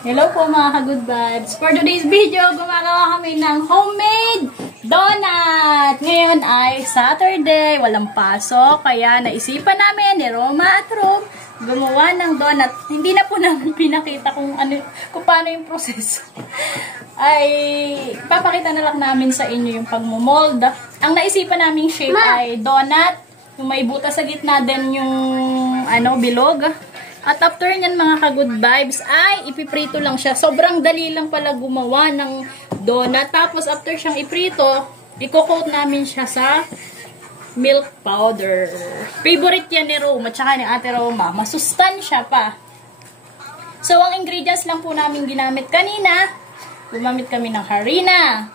Hello po mga ka-good vibes. For today's video, gumagawa kami ng homemade donut. Ngayon ay Saturday, walang pasok. Kaya naisipan namin ni Roma at Rom gumawa ng donut. Hindi na po namin pinakita kung paano yung proseso. Ay, papakita na lang namin sa inyo yung pagmumold. Ang naisipan naming shape ay donut. Yung may butas sa gitna din yung bilog. At after nyan mga ka-good vibes ay ipiprito lang siya. Sobrang dali lang pala gumawa ng donut. Tapos after siyang iprito, i-coat namin siya sa milk powder. Favorite yan ni Roma at saka ni Ate Roma. Masustansya pa. So ang ingredients lang po namin ginamit kanina. Gumamit kami ng harina,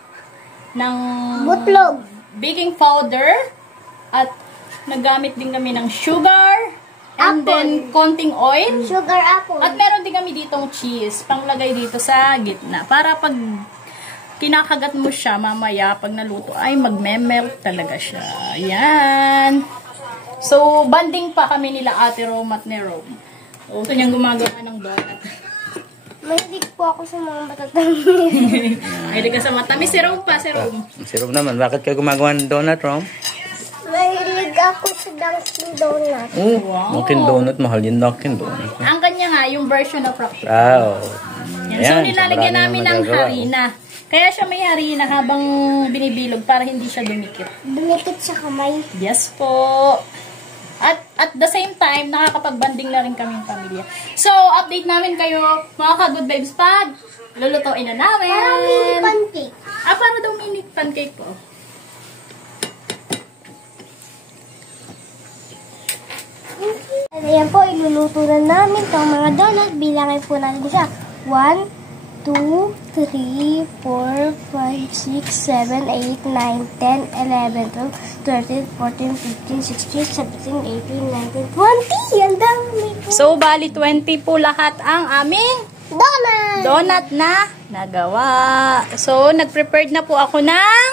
ng butlog, baking powder, at nagamit din kami ng sugar. And then, konting oil. Sugar apple. At meron din kami ditong cheese. Panglagay dito sa gitna. Para pag kinakagat mo siya, mamaya, pag naluto, ay magme-melt talaga siya. Ayan. So, banding pa kami nila Ate Roma at ni Rome. So, ito niyang gumagawa ng donut. Mahilig po ako sa mga matatamis. Mahilig ka sa matamis. Si Rome pa, si Rome. Si Rome naman. Bakit kayo gumagawa ng donut, Rome? Mahilig ako sa Dunkin' Donut. Oh, wow. Dunkin' Donut. Mahal yung Dunkin' Donut. Ang kanya nga, yung version of Rocky. Wow. Yan. So, nilalagyan namin ng harina. Kaya siya may harina habang binibilog para hindi siya dumikit. Dumikit sa kamay. Yes po. At the same time, nakakapag-banding na rin kaming pamilya. So, update namin kayo, mga ka-good vibes, pag lulutuin na namin. Parang mini pancake. Para daw mini pancake po. Ayan po, iluluto na namin itong mga donut. Bilangin po natin siya. 1, 2, 3, 4, 5, 6, 7, 8, 9, 10, 11, 12, 13, 14, 15, 16, 17, 18, 19, 20. Ang dami po. So, bali 20 po lahat ang aming donut na nagawa. So, nag-prepared na po ako ng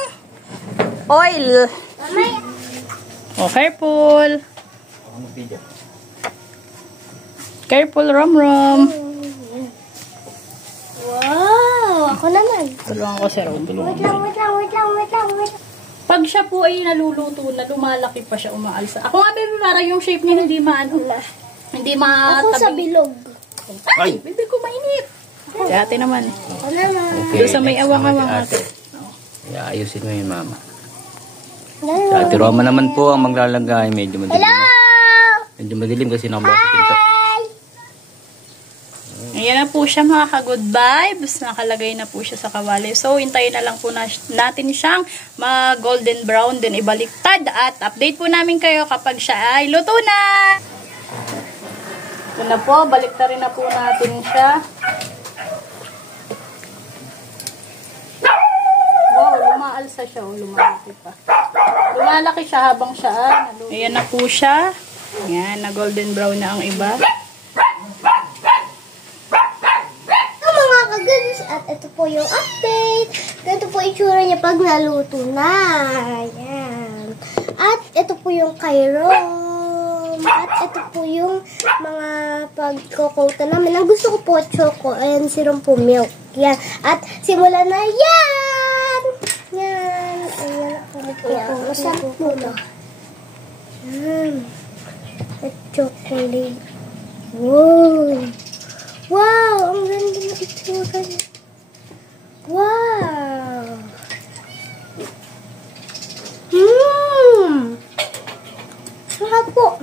oil. Oh, careful. Careful, Rom. Wow! Ako naman. Tulungan ko si Rom. Wait lang. Pag siya po ay naluluto na, lumalaki pa siya, umaalsa. Ako nga, baby, parang yung shape niya hindi hindi Ako sa bilog. Ay, baby ko mainit. Si ate naman. Ako naman. Doon sa may awang-awang ate. Ayusin mo yun, mama. Si Ate Roma naman po ang maglalagay. Medyo madilim. Hello! Medyo madilim kasi nakabukas sa pinto. Ayan na po siya mga ka-good vibes. Nakalagay na po siya sa kawali. So, hintayin na lang po natin siyang mag-golden brown. Then, ibaliktad. At update po namin kayo kapag siya ay luto na. Ito na po. Baliktarin na po natin siya. Wow, lumaalsa siya. Lumalaki pa. Lumalaki siya habang siya naluto. Ayan na po siya. Ayan, na golden brown na ang iba. At ito po yung update. Ganito po itsura niya pag naluto na. Ayan. At ito po yung kay Rom. At ito po yung mga pagkukota namin. Ang gusto ko po choco. Ayan, si Rom po milk. Yan. At simula na yan! Yan. Ayan. Masarap po na. Yan. At chocolate. Wow! Wow! Ang ganda na itsura niya. Wow! Sarap po!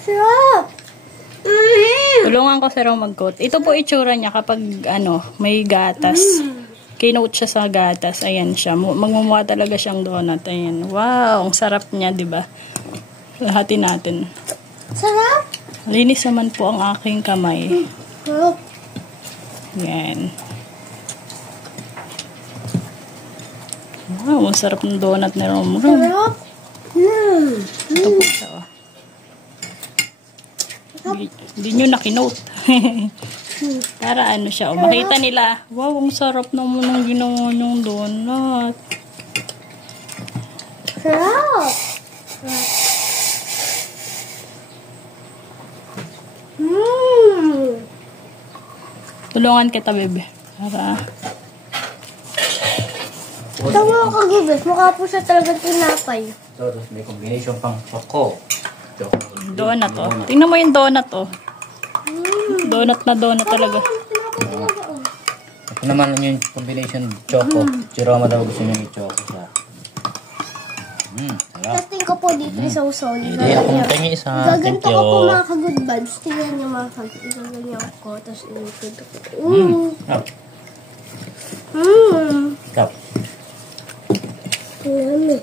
Sarap! Tulungan ko si Rom mag-coat. Ito po itsura niya kapag may gatas. Kinoat siya sa gatas. Ayan siya. Magmumukha talaga siyang donut. Ayan. Wow! Ang sarap niya, diba? Lahatin natin. Sarap! Linis naman po ang aking kamay. Yan. Wow, ang sarap ng donut ni Rom. Sarap! Ito po siya. Hindi nyo nakinote. Para siya. Makita nila. Wow, ang sarap naman ng ginawa nyong donut. Sarap! Tulungan kita, bebe. Para... Ito mga kagubis, mukha po siya talagang tinapay. So, tapos may combination pang choco. Donut, oh. Tingnan mo yung donut, oh. Donut na donut talaga. Ito naman yung combination choco. Si Roma daw gusto niya yung choco siya. Sarap. Testing ko po dito sa usaw. Hindi akong tingi isa. Thank Gaganto ko po you. mga ka-good vibes. Tingnan niyo mga ka-good. Gaganyan ko. Tapos inikod ko. Sarap. Sarap. Yummy.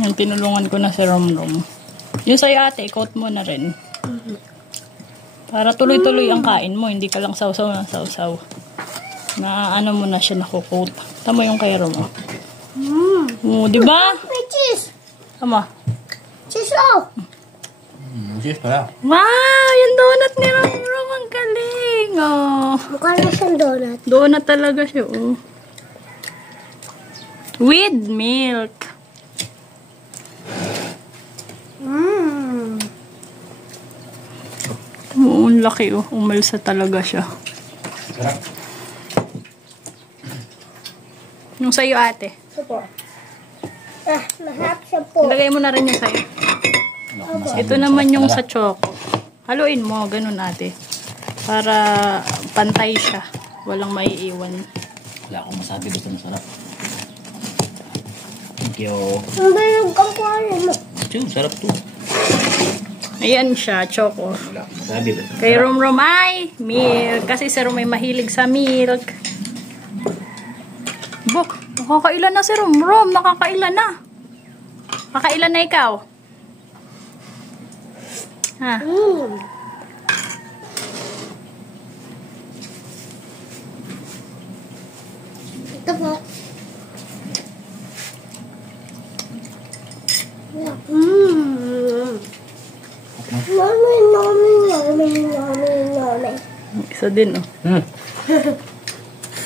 Yan, tinulungan ko na si Romrom. Yung sa'yo ate, coat mo na rin. Para tuloy-tuloy ang kain mo. Hindi ka lang sausaw na sausaw. Na ano mo na siya nakukoat. Tama yung kay Rom. Di ba? May cheese. Tama. Cheese oh. Cheese pala. Wow! Yung donut ni Romrom. Ang galing. Oh. Mukha na siyang donut. Donut talaga siya. Oh. With milk. Oo, ang laki oh. Umalsa talaga siya. Sarap. Yung sa'yo ate. Ito po. Masarap siya po. Ilagay mo na rin yung sa'yo. Ito naman yung sa choco. Haluin mo, ganun ate. Para pantay siya. Walang maiiwan. Wala akong masabi. Basta masarap. Thank you. Ang bayag ang kuhala mo. Sarap to. Ayan siya, choco. Wala akong masabi. Basta Kay Romrom ay milk. Kasi si Rom ay mahilig sa milk. Bo, nakakailan na si Romrom. Nakakailan na. Nakakailan na ikaw? Ha? Ito po. Nami. Isa din oh.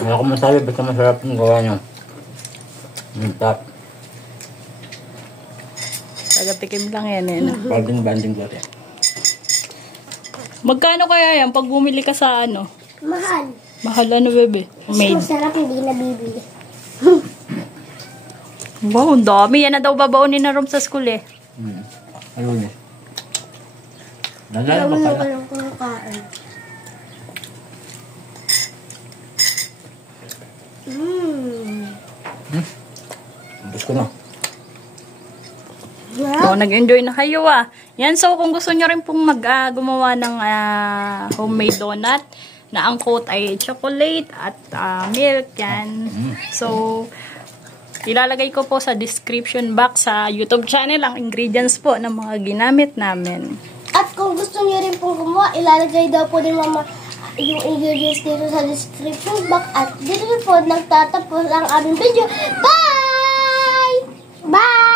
Wala akong masabi. Basta masarap yung gawa niyo. Tap. Taga-tikim lang yan eh. No? Banding ko ito. Magkano kaya yan pag bumili ka sa ano? Mahal. Mahal ano bebe? Mas Made. masarap hindi nabibili. Wow, ang dami. Yan na daw babaunin na Rom sa school eh. Ayun eh. Nalala pa pala. Walang kumakain. Ubus ko na. So, nag-enjoy na kayo ah. Yan, so kung gusto nyo rin pong gumawa ng homemade donut na ang coat ay chocolate at milk yan. So, ilalagay ko po sa description box sa YouTube channel ang ingredients po ng mga ginamit namin. At kung gusto niyo rin pong gumawa, ilalagay daw po din mama yung ingredients dito sa description box. At dito po nagtatapos ang aming video. Bye! Bye!